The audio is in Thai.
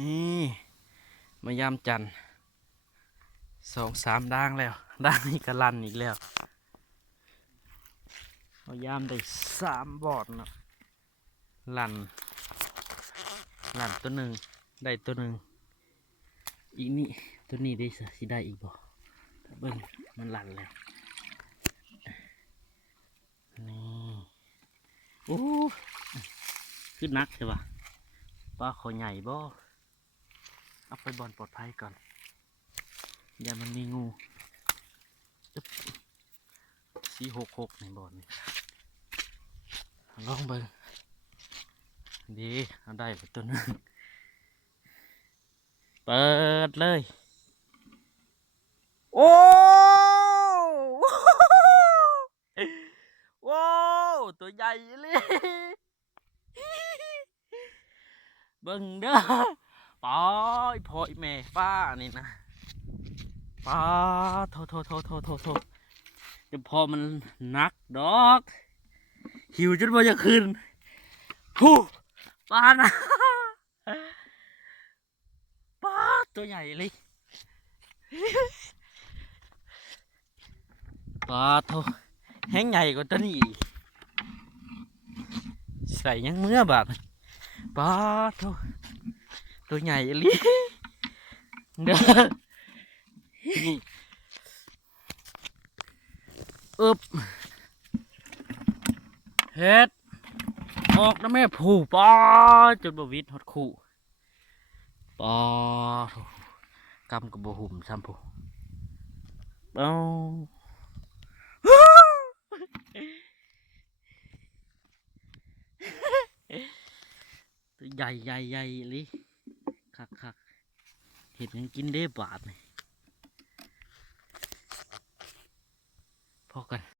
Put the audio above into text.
นี่มายามจันทร์สองสามด่างแล้วด่างนี่ก็ลันอีกแล้วมายามได้สามบอดเนาะลันลันตัวหนึ่งได้ตัวหนึ่งอีกนี่ตัวนี้ได้สิได้อีกบ่ถ้าเบิ้งมันลันแล้วนี่โอ้ขึ้นนักใช่ปะปลาขอใหญ่บ่ เอาไปบอลปลอดภัยก่อน อย่ามันมีงูสี่หกหกในบอลนี่ลองเบิ่งดีเอาได้ไปตัวนึงเปิดเลย โอ้ว้าวตัวใหญ่เลยเบิ่งเด้อ ปอยพอยแม่ป้านี่นะป้าโทโทโทโทโทโทเดี๋ยวพอมันนักดอก หิวจนว่าจะขึ้นฮู้ป้านะป้าตัวใหญ่เลยป้าโทแห้งใหญ่กว่าตัวนี้ใส่ยังเมื่อบาทป้าโท ตัวใหญ่อีหลิเด้ออึบเฮ็ด ออกนะแม่ผูปอจนบวิดฮอดคู่ปอกำกับบหุ่มซ้ำผูเอาตัวใหญ่ใหญ่ใหญ่อีหลิ คักคักเห็ดยังกินได้บาทเลยพอกัน